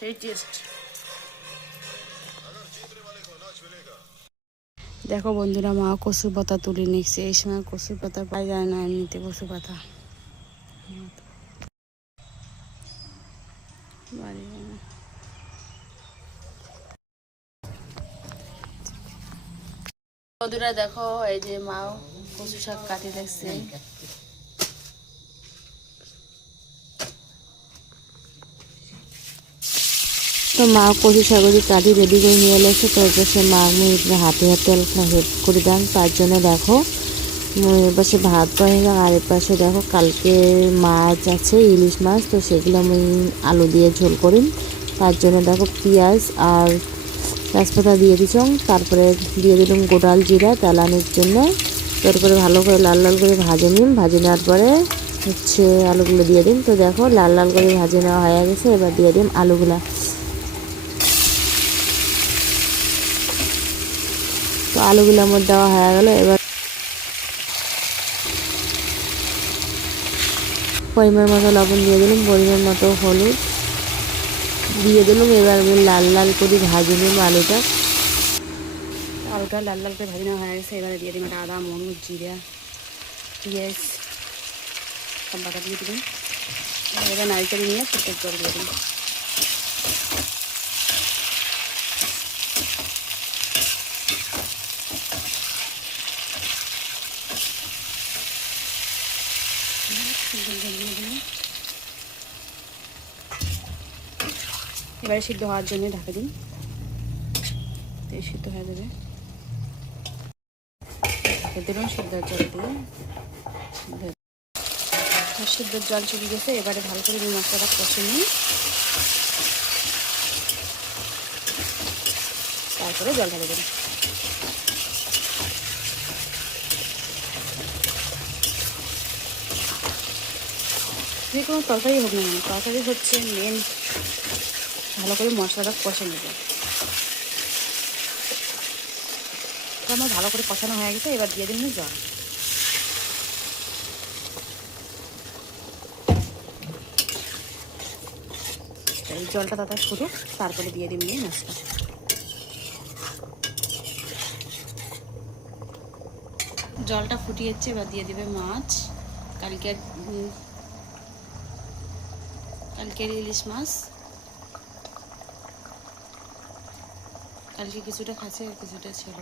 সেই টেস্ট। দেখো বন্ধুরা, মা কচু পাতা তুলে নিচ্ছে। এই সময় কচু পাতা পাই যায় না এমনিতে, কচু পাতা বন্ধুরা দেখো, এই যে মা কচু শাক কাটি দেখছে। তো মা কচু শাকগুলি কাটি রেডি করে নিয়ে এসে, তো সে মা হাতে হাতে হেল্প করে দেন। তার জন্য দেখো এপাশে ভাত হয়ে গেল, আর এপাশে দেখো কালকে মাছ আছে, ইলিশ মাছ, তো সেগুলো আমি আলু দিয়ে ঝোল করি। তার জন্য দেখো পেঁয়াজ আর তেজপাতা দিয়ে দিচ্ছি, তারপরে দিয়ে দিলাম গোটাল জিরা তেলানির জন্য। তারপরে ভালো করে লাল লাল করে ভাজে নিন, ভাজে নেওয়ার পরে হচ্ছে আলুগুলো দিয়ে দিন। তো দেখো লাল লাল করে ভাজে নেওয়া হয়ে গেছে, এবার দিয়ে দিন আলুগুলা। তো আলুগুলো আমার দেওয়া হয়ে গেল। এবার পরিমাণ মতো লবণ দিয়ে দিলাম, পরিমাণ মতো হলুদ দিয়ে দিলাম। এবার আমি লাল লাল করে ভাজে নিলাম আলুটা লাল লাল করে ভাজি নেওয়া হয়ে গেছে। এবারে দিয়ে দিলাম আদা, মরিচ, জিরা, পেঁয়াজ সব বাটা দিয়ে দিলাম। এবার নারকেল নিয়ে শুকনো জল দিয়ে দিলাম। এবারে সিদ্ধ হওয়ার জন্য ঢাকা দিন, সিদ্ধ হয়ে যাবে। ঢাকা দিলাম সিদ্ধর জল দিয়ে। সিদ্ধর জল চলে গেছে, এবারে ভালো করে মশলাটা কষে নিই, তারপরে জল ঢালে দিন। যে কোনো তরকারি হোক না কেন, তরকারি হচ্ছে মেন ভালো করে মশলাটা কষে নেবে। আমার ভালো করে কষানো হয়ে গেছে, এবার দিয়ে দিন জল। এই জলটা তাতে ফুটুক, তারপরে দিয়ে দিন মাছটা। জলটা ফুটিয়েছে, এবার দিয়ে দিবে মাছ। কালকের ইলিশ মাছ, কালকে কিছুটা খাচ্ছে আর কিছুটা ছিল।